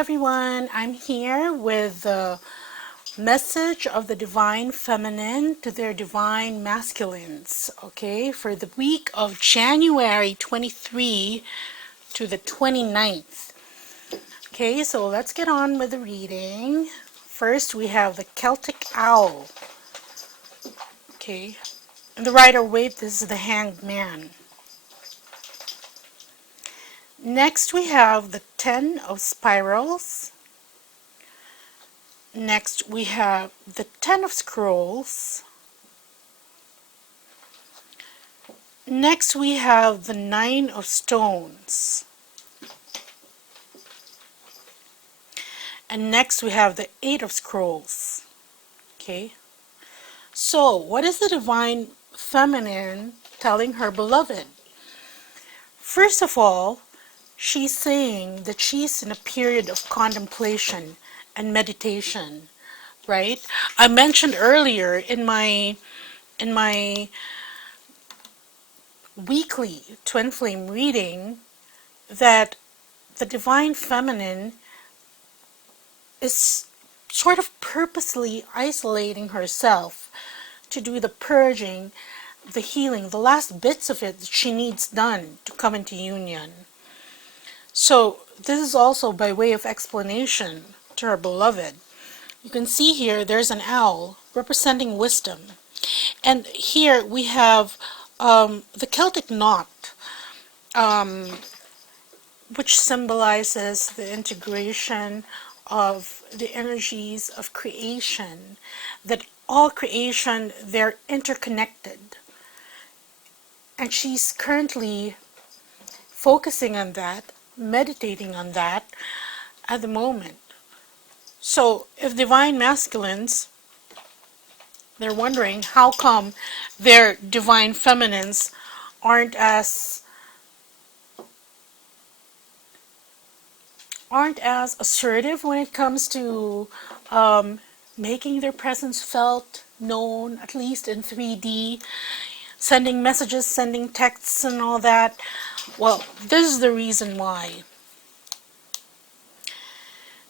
everyone, I'm here with the message of the Divine Feminine to their Divine Masculines, okay, for the week of January 23 to the 29th. Okay, so let's get on with the reading. First, we have the Celtic Owl, okay, and the Rider-Waite, this is the Hanged Man. Next, we have the Ten of Spirals. Next, we have the Ten of Scrolls. Next, we have the Nine of Stones. And next, we have the Eight of Scrolls. Okay? So, what is the Divine Feminine telling her beloved? First of all, she's saying that she's in a period of contemplation and meditation, right? I mentioned earlier in my weekly twin flame reading that the Divine Feminine is sort of purposely isolating herself to do the purging, the healing, the last bits of it that she needs done to come into union. So this is also by way of explanation to her beloved. You can see here there's an owl representing wisdom. And here we have the Celtic Knot, which symbolizes the integration of the energies of creation, that all creation, they're interconnected. And she's currently focusing on that, meditating on that at the moment. So if Divine Masculines, they're wondering how come their Divine Feminines aren't as assertive when it comes to making their presence felt, known, at least in 3D, sending messages, sending texts and all that. Well, this is the reason why.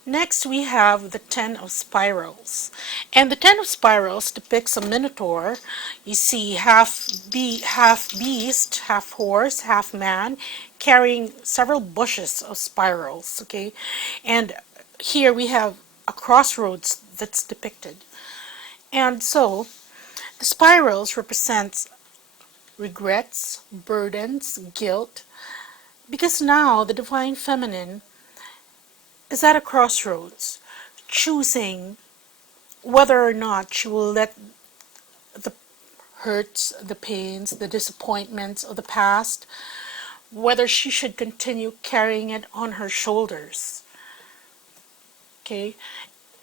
Next, we have the Ten of Spirals. And the Ten of Spirals depicts a minotaur. You see half beast, half horse, half man, carrying several bushes of spirals, okay? And here we have a crossroads that's depicted. And so, the spirals represents regrets, burdens, guilt, because now the Divine Feminine is at a crossroads, choosing whether or not she will let the hurts, the pains, the disappointments of the past, whether she should continue carrying it on her shoulders. Okay?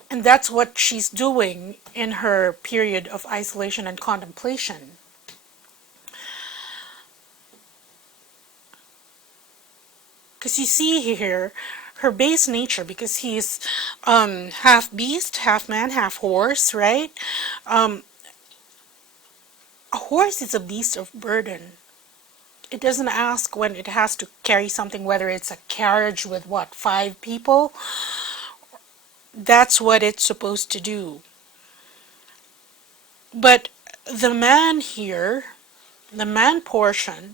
And that's what she's doing in her period of isolation and contemplation. Because you see here, her base nature, because he's half beast, half man, half horse, right? A horse is a beast of burden. It doesn't ask when it has to carry something, whether it's a carriage with 5 people. That's what it's supposed to do. But the man here, the man portion,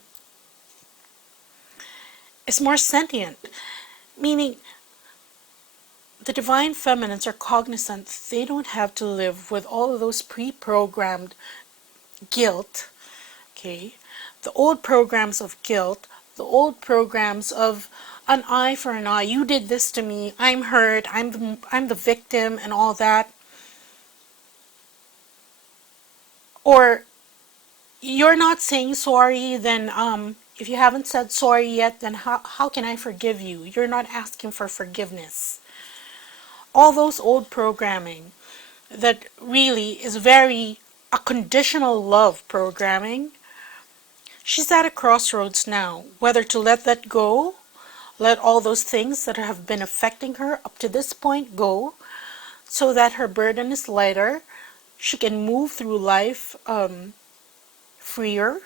is more sentient. Meaning, the Divine Feminines are cognizant they don't have to live with all of those pre-programmed guilt, okay? The old programs of guilt, the old programs of an eye for an eye, you did this to me, I'm hurt, I'm the victim and all that. Or, you're not saying sorry, then if you haven't said sorry yet, then how can I forgive you? You're not asking for forgiveness. All those old programming that really is very a conditional love programming. She's at a crossroads now, whether to let that go, let all those things that have been affecting her up to this point go, so that her burden is lighter. She can move through life freer,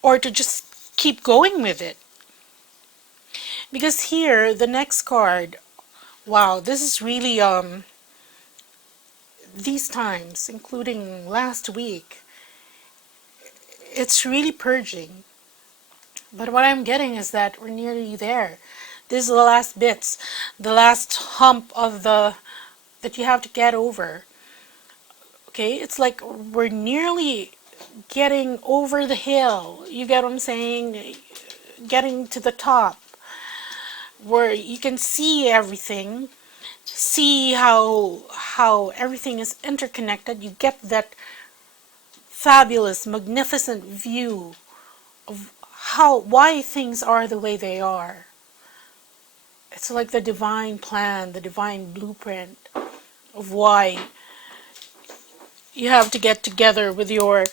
or to just keep going with it. Because here, the next card, wow, this is really, these times, including last week, it's really purging. But what I'm getting is that we're nearly there. This is the last bits, the last hump of that you have to get over. Okay, it's like we're nearly getting over the hill. You get what I'm saying? Getting to the top, where you can see everything, see how everything is interconnected. You get that fabulous, magnificent view of why things are the way they are. It's like the divine plan, the divine blueprint of why you have to get together with your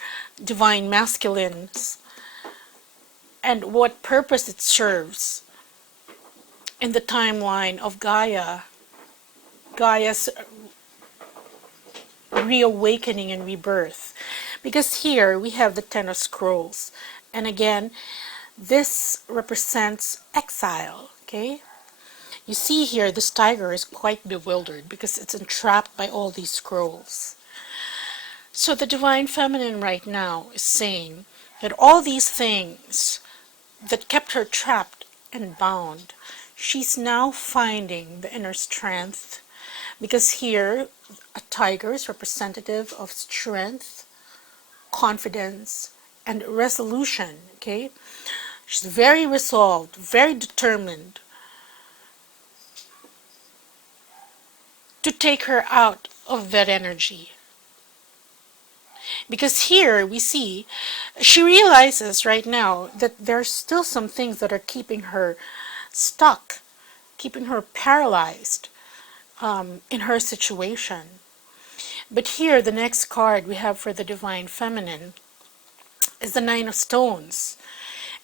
divine masculines and what purpose it serves in the timeline of Gaia's reawakening and rebirth. Because here we have the Ten of Scrolls, and again, this represents exile. Okay, you see here this tiger is quite bewildered because it's entrapped by all these scrolls. So the divine feminine right now is saying that all these things that kept her trapped and bound, she's now finding the inner strength, because here a tiger is representative of strength, confidence, and resolution. Okay, she's very resolved, very determined to take her out of that energy. Because here we see she realizes right now that there's still some things that are keeping her stuck, keeping her paralyzed in her situation. But here, the next card we have for the Divine Feminine is the Nine of Stones.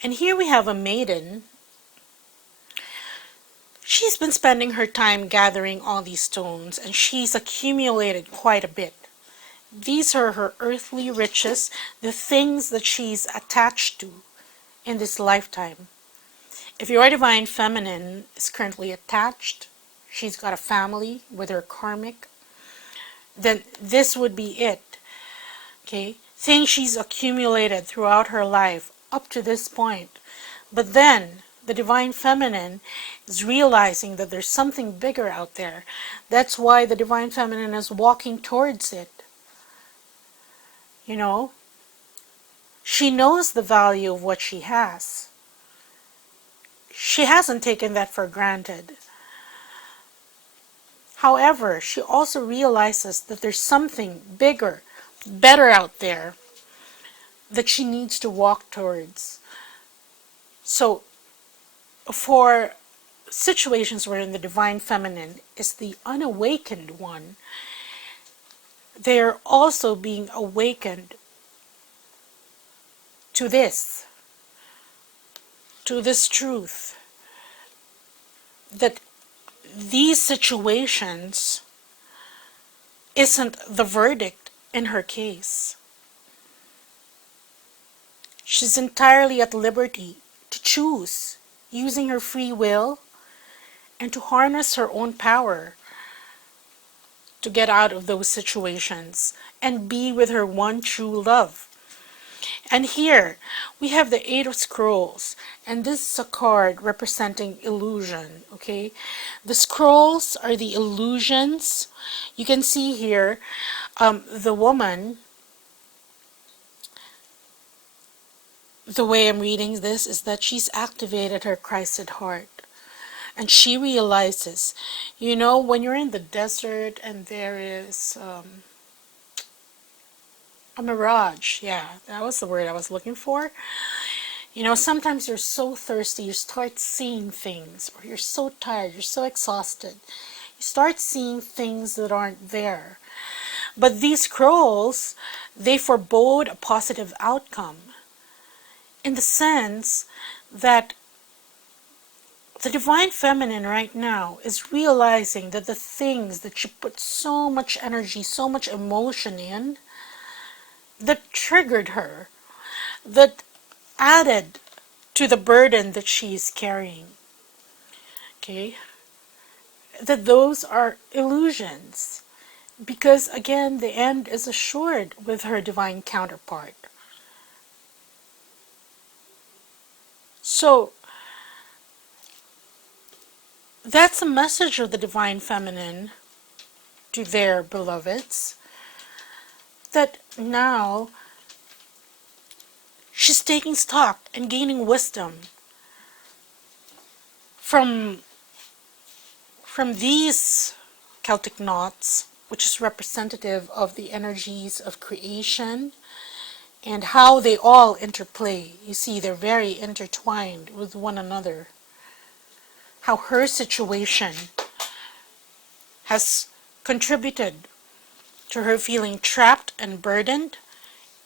And here we have a maiden. She's been spending her time gathering all these stones, and she's accumulated quite a bit. These are her earthly riches, the things that she's attached to in this lifetime. If your Divine Feminine is currently attached, she's got a family with her karmic, then this would be it. Okay? Things she's accumulated throughout her life up to this point. But then the Divine Feminine is realizing that there's something bigger out there. That's why the Divine Feminine is walking towards it. You know, she knows the value of what she has. She hasn't taken that for granted. However, she also realizes that there's something bigger, better out there that she needs to walk towards. So, for situations wherein the Divine Feminine is the unawakened one, they are also being awakened to this truth, that these situations isn't the verdict in her case. She's entirely at liberty to choose, using her free will, and to harness her own power to get out of those situations and be with her one true love. And here we have the Eight of Scrolls, and this is a card representing illusion. Okay, the scrolls are the illusions. You can see here the woman, the way I'm reading this is that she's activated her Christed heart. And she realizes, you know, when you're in the desert and there is a mirage, yeah, that was the word I was looking for. You know, sometimes you're so thirsty, you start seeing things, or you're so tired, you're so exhausted. You start seeing things that aren't there. But these scrolls, they forebode a positive outcome, in the sense that the Divine Feminine right now is realizing that the things that she put so much energy, so much emotion in, that triggered her, that added to the burden that she's carrying. okay, that those are illusions. Because again, the end is assured with her divine counterpart. So, that's a message of the divine feminine to their beloveds, that now she's taking stock and gaining wisdom from these Celtic knots, which is representative of the energies of creation and how they all interplay. You see, they're very intertwined with one another. How her situation has contributed to her feeling trapped and burdened,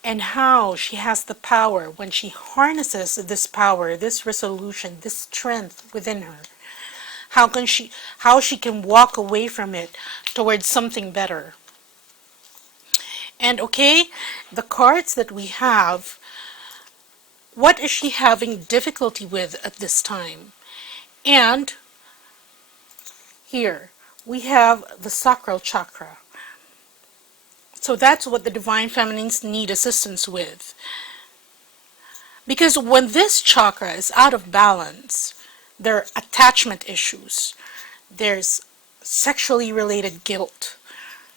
and how she has the power when she harnesses this power, this resolution, this strength within her. How she can walk away from it towards something better. And okay, the cards that we have, what is she having difficulty with at this time? And here we have the sacral chakra. So that's what the divine feminines need assistance with. Because when this chakra is out of balance, there are attachment issues. There's sexually related guilt.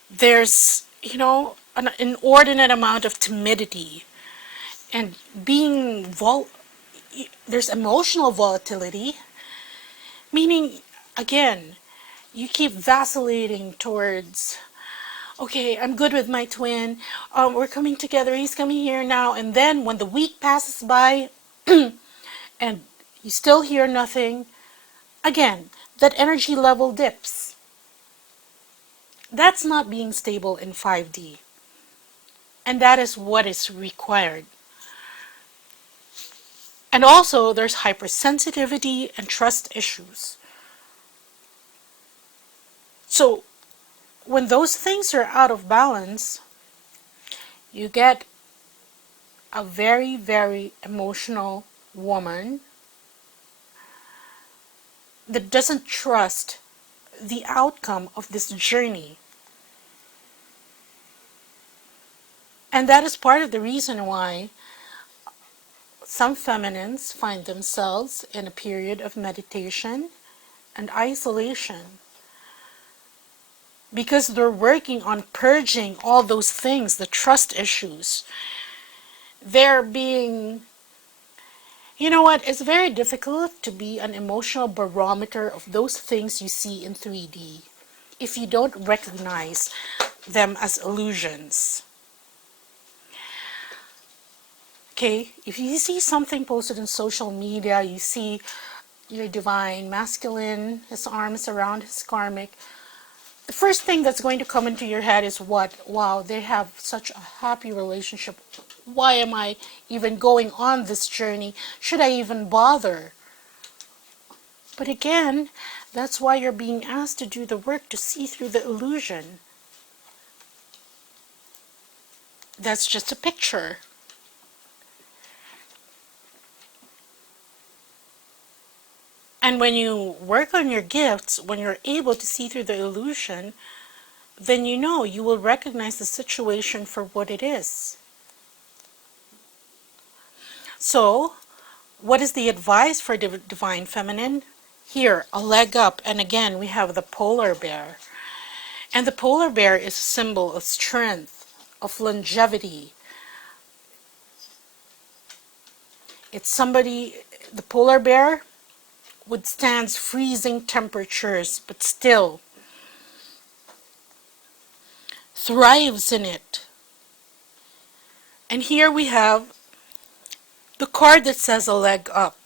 There's, an inordinate amount of timidity. And there's emotional volatility. Meaning, again, you keep vacillating towards, okay, I'm good with my twin. We're coming together. He's coming here now. And then when the week passes by and you still hear nothing, again, that energy level dips. That's not being stable in 5D. And that is what is required. And also, there's hypersensitivity and trust issues. So, when those things are out of balance, you get a very, very emotional woman that doesn't trust the outcome of this journey. And that is part of the reason why some feminines find themselves in a period of meditation and isolation. Because they're working on purging all those things, the trust issues. They're being, it's very difficult to be an emotional barometer of those things you see in 3D if you don't recognize them as illusions. Okay, if you see something posted on social media, you see your divine masculine, his arms around his karmic, the first thing that's going to come into your head is what? Wow, they have such a happy relationship. Why am I even going on this journey? Should I even bother? But again, that's why you're being asked to do the work to see through the illusion. That's just a picture. And when you work on your gifts, when you're able to see through the illusion, then you will recognize the situation for what it is. So, what is the advice for divine feminine? Here, a leg up, and again we have the polar bear. And the polar bear is a symbol of strength, of longevity. It's somebody, the polar bear withstands freezing temperatures, but still thrives in it. And here we have the card that says a leg up.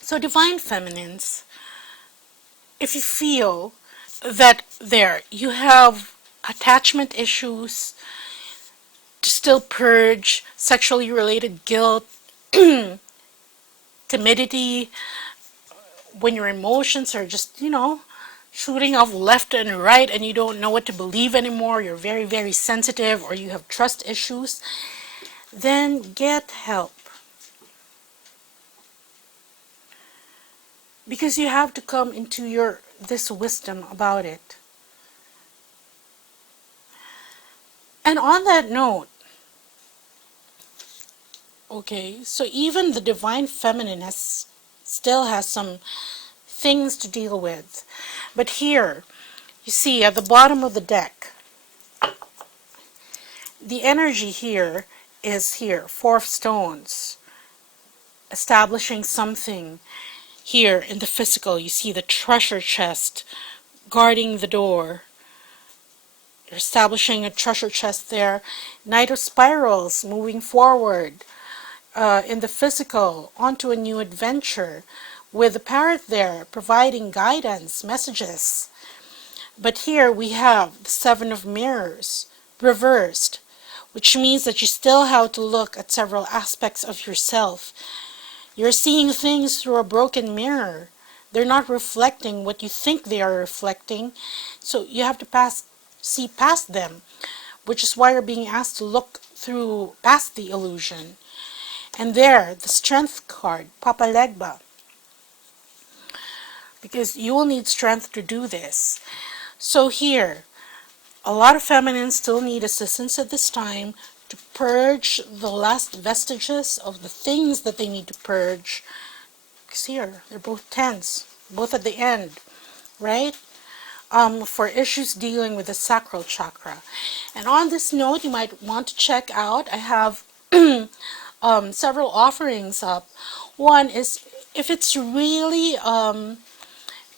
So divine feminines, if you feel that you have attachment issues, to still purge sexually related guilt, timidity, when your emotions are just, shooting off left and right and you don't know what to believe anymore, you're very, very sensitive, or you have trust issues, then get help. because you have to come into this wisdom about it. And on that note, okay, so even the divine feminine still has some things to deal with. But here, you see at the bottom of the deck, the energy here is here, 4 of stones, establishing something here in the physical. You see the treasure chest guarding the door. You're establishing a treasure chest there. Knight of Spirals, moving forward in the physical onto a new adventure with the parrot there providing guidance, messages. But here we have the 7 of Mirrors reversed, which means that you still have to look at several aspects of yourself. You're seeing things through a broken mirror. They're not reflecting what you think they are reflecting, so you have to see past them, which is why you're being asked to look through past the illusion. And there, the Strength card, Papa Legba, because you will need strength to do this. So here, a lot of feminines still need assistance at this time to purge the last vestiges of the things that they need to purge. Because here, they're both 10s, both at the end, right? For issues dealing with the sacral chakra. And on this note, you might want to check out, I have several offerings up. One is, if it's really,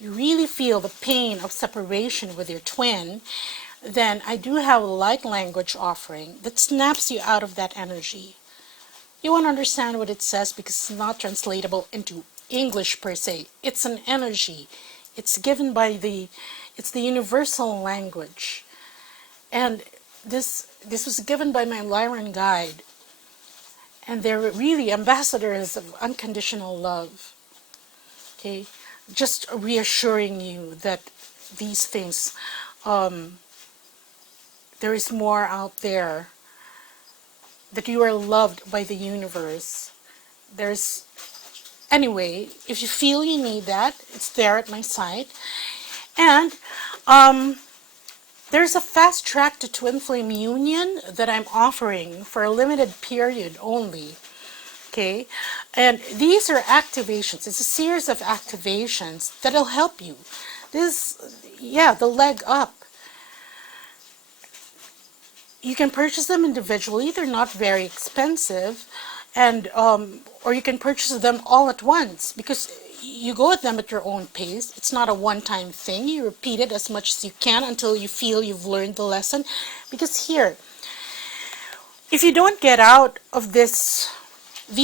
you really feel the pain of separation with your twin, then I do have a light language offering that snaps you out of that energy. You won't understand what it says because it's not translatable into English per se. It's an energy. It's given by it's the universal language. And this was given by my Lyran guide. And they're really ambassadors of unconditional love. Okay? Just reassuring you that these things, there is more out there, that you are loved by the universe. Anyway, if you feel you need that, it's there at my site. And there's a fast track to twin flame union that I'm offering for a limited period only. Okay, and these are activations. It's a series of activations that'll help you. The leg up. You can purchase them individually. They're not very expensive, and or you can purchase them all at once because you go at them at your own pace. It's not a one-time thing. You repeat it as much as you can until you feel you've learned the lesson. Because here, if you don't get out of these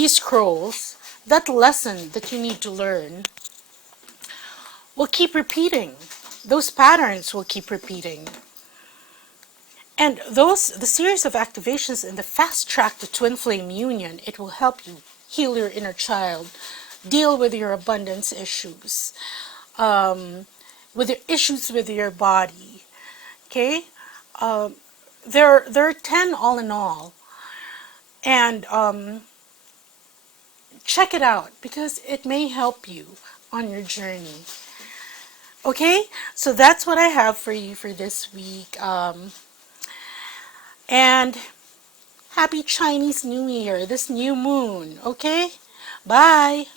scrolls, that lesson that you need to learn will keep repeating. Those patterns will keep repeating. And the series of activations in the fast track to twin flame union, it will help you heal your inner child, deal with your abundance issues, with your issues with your body. Okay, there are 10 all in all, and check it out because it may help you on your journey. Okay, so that's what I have for you for this week. And happy Chinese New Year, this new moon, okay? Bye.